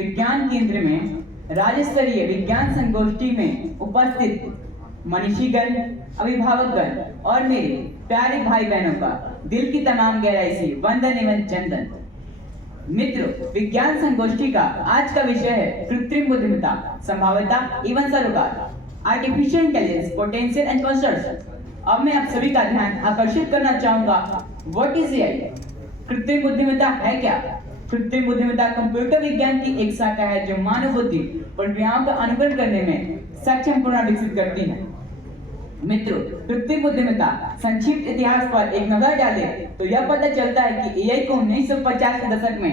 विज्ञान केंद्र में राज्य स्तरीय विज्ञान संगोष्ठी में उपस्थित मनीषीगण, अभिभावकगण और मेरे प्यारे भाई बहनों का दिल की तमाम गहराई से वंदन एवं चंदन। मित्रों, विज्ञान संगोष्ठी का आज का विषय है कृत्रिम बुद्धिमत्ता, संभाव्यता एवं सरोकार, artificial intelligence, potential and concern. अब मैं आप सभी का ध्यान आकर्षित करना चाहूंगा, व्हाट इज एआई? कृत्रिम बुद्धिमत्ता है क्या? कृत्रिम बुद्धिमत्ता कंप्यूटर विज्ञान की एक शाखा है जो मानव बुद्धि प्रक्रियाओं का अनुकरण करने में सक्षम पुनः विकसित करती है। मित्रों, कृत्रिम बुद्धिमत्ता संक्षिप्त इतिहास पर एक नजर डालें तो यह पता चलता है कि एआई को 1950 के दशक में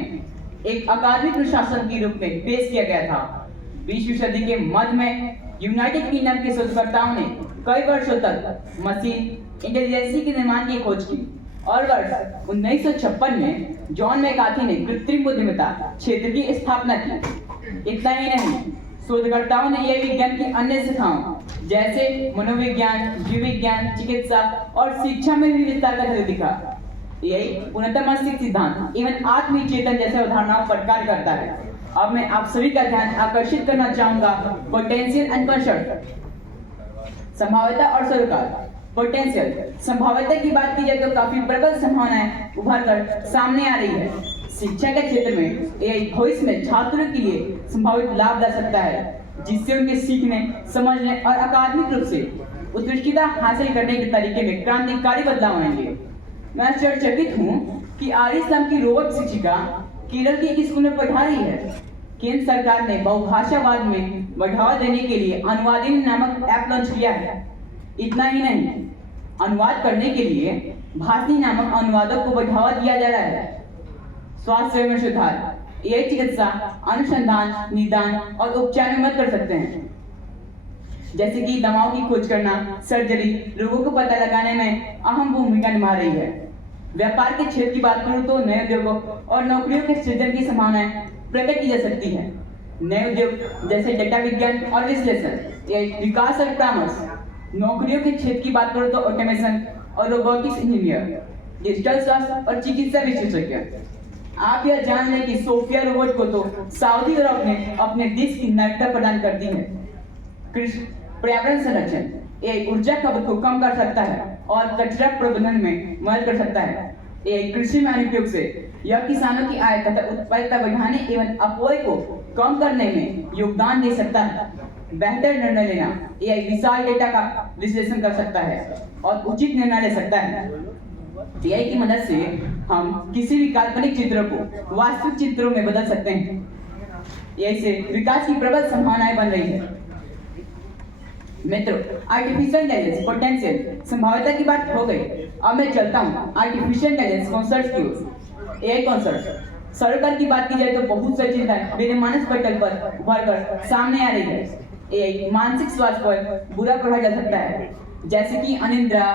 एक अकादमिक प्रशासन के रूप में पेश किया गया था। 20वीं सदी के मध्य में यूनाइटेड किंगडम के शोधकर्ताओं ने कई वर्षों तक मशीन इंटेलिजेंस के निर्माण की खोज की और वर्ष 1956 में जॉन मैकार्थी ने कृत्रिम बुद्धिमत्ता क्षेत्र की स्थापना की। इतना ही नहीं, शोधकर्ताओं ने यह विज्ञान की अन्य शाखाओं जैसे मनोविज्ञान, जीव विज्ञान, चिकित्सा और शिक्षा में भी विस्तार करके दिखा। यही पूर्णतः मस्तिष्क सिद्धांत एवं आत्मचेतन जैसे अवधारणाओं पर कार्य करता है। अब मैं आप सभी का ध्यान आकर्षित करना चाहूंगा पोटेंशियल एंड कंसर्न, संभाव्यता और सरोकार। पोटेंशियल संभाव्यता की बात की जाए तो काफी प्रबल संभावनाएं उभर कर सामने आ रही है। शिक्षा के क्षेत्र में एआई भविष्य में छात्रों के लिए संभावित लाभ ला सकता है, जिससे उनके सीखने, समझने और अकादमिक रूप से उत्कृष्टता हासिल करने के तरीके में क्रांतिकारी बदलाव आएंगे। मैं आश्चर्यचकित हूँ कि आरिस नाम की रोबोट शिक्षिका केरल के एक स्कूल में पढ़ा रही है। केंद्र सरकार ने बहुभाषावाद में बढ़ावा देने के लिए अनुवादिनी नामक ऐप लॉन्च किया है। इतना ही नहीं, अनुवाद करने के लिए भाषणी नामक अनुवादक को बढ़ावा दिया जा रहा है। स्वास्थ्य सेवा में सुधार, एआई चिकित्सा अनुसंधान, निदान और उपचार में मदद कर सकते हैं, जैसे कि दवाओं की खोज करना, सर्जरी, रोगों को पता लगाने में अहम भूमिका निभा रही है। व्यापार के क्षेत्र की बात करूं तो नए उद्योगों और नौकरियों के सृजन की संभावनाएं प्रकट की जा सकती है। नए उद्योग जैसे डेटा विज्ञान और विश्लेषण, विकास और परामर्श। नौकरियों के क्षेत्र की बात करूं तो ऑटोमेशन और रोबोटिक्स इंजीनियर, डिजिटल स्वास्थ्य और चिकित्सा विशेषज्ञ। आप यह जान लें कि सोफिया रोबोट को तो सऊदी अरब ने अपने देश की नागरिकता प्रदान कर दी है। पर्यावरण संरक्षण, एआई ऊर्जा खपत को कम कर सकता है और कचरा प्रबंधन में मदद कर सकता है। एआई कृषि में अनुप्रयोग से यह किसानों की आय तथा उत्पादकता बढ़ाने एवं अपव्यय को कम करने में योगदान दे सकता है। बेहतर निर्णय लेना, एआई विशाल डेटा का विश्लेषण कर सकता है और उचित निर्णय ले सकता है। एआई की मदद से हम किसी भी काल्पनिक चित्र को वास्तविक चित्रों में बदल सकते हैं। एआई से विकास की प्रबल संभावनाएं बन रही है। मित्रों, आर्टिफिशियल इंटेलिजेंस, पोटेंशियल, संभाव्यता की बात हो गई। अब मैं चलता हूँ आर्टिफिशियल इंटेलिजेंस कंसर्न की ओर। एआई कंसर्न सरोकार की बात की जाए तो बहुत सारी चिंताएं मेरे मानस पटल पर उभर कर सामने आ रही है। एआई मानसिक स्वास्थ्य पर बुरा प्रभाव डाल सकता है, जैसे कि अनिद्रा,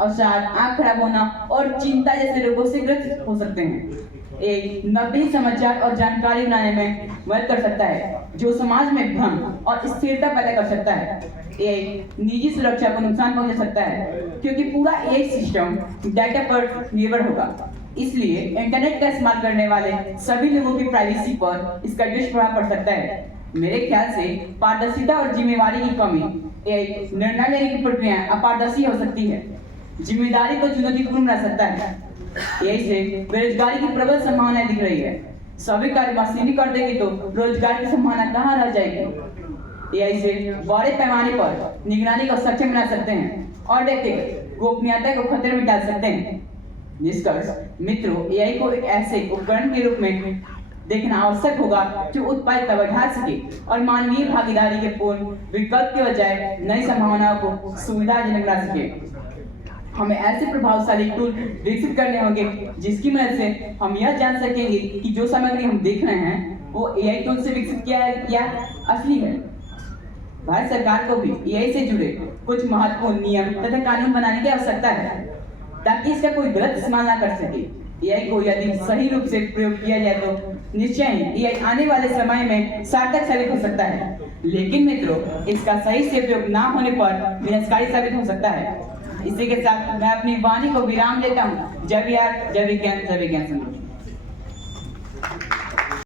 अवसाद, आंख खराब होना और चिंता जैसे रोगों से ग्रस्त हो सकते हैं। एआई नकली समाचार और जानकारी बनाने में मदद कर सकता है, जो समाज में भ्रम और स्थिरता पैदा कर सकता है। एआई निजी सुरक्षा को नुकसान पहुंचा सकता है, क्योंकि पूरा एआई सिस्टम डाटा पर निर्भर होगा। इसलिए इंटरनेट का इस्तेमाल करने वाले सभी लोगों की प्राइवेसी पर इसका दुष्प्रभाव पड़ सकता है। मेरे ख्याल से पारदर्शिता और जिम्मेवारी की कमी, एआई निर्णय लेने की प्रक्रिया अपारदर्शी हो सकती है, जिम्मेदारी को चुनौतीपूर्ण बना सकता है। एआई से बेरोजगारी की प्रबल संभावनाएं दिख रही है। सभी कार्य मशीनी कर देगी तो रोजगार की संभावना कहाँ रह जाएगी। एआई से बड़े पैमाने पर निगरानी को सक्षम बना सकते हैं और व्यक्तिगत गोपनीयता को खतरे में डाल सकते हैं। निष्कर्ष मित्रों, एआई को एक ऐसे उपकरण के रूप में देखना आवश्यक होगा जो उत्पादकता बढ़ा सके और मानवीय भागीदारी के पूर्ण विकल्प के बजाय नई संभावनाओं को सुविधाजनक बना सके। हमें ऐसे प्रभावशाली टूल विकसित करने होंगे जिसकी मदद से हम यह जान सकेंगे कि जो सामग्री हम देख रहे हैं वो एआई टूल से विकसित किया है या असली है। भारत सरकार को भी एआई से जुड़े कुछ महत्वपूर्ण नियम तथा कानून बनाने की आवश्यकता है, ताकि इसका कोई गलत इस्तेमाल ना कर सके। एआई को यदि सही रूप से प्रयोग किया जाए तो निश्चय ही एआई आने वाले समय में सार्थक साबित हो सकता है, लेकिन मित्रों इसका सही से प्रयोग ना होने पर विनाशकारी साबित हो सकता है। इसी के साथ मैं अपनी वाणी को विराम देता हूँ। जय विज्ञान, जय विज्ञान, जय विज्ञान संगोष्ठी।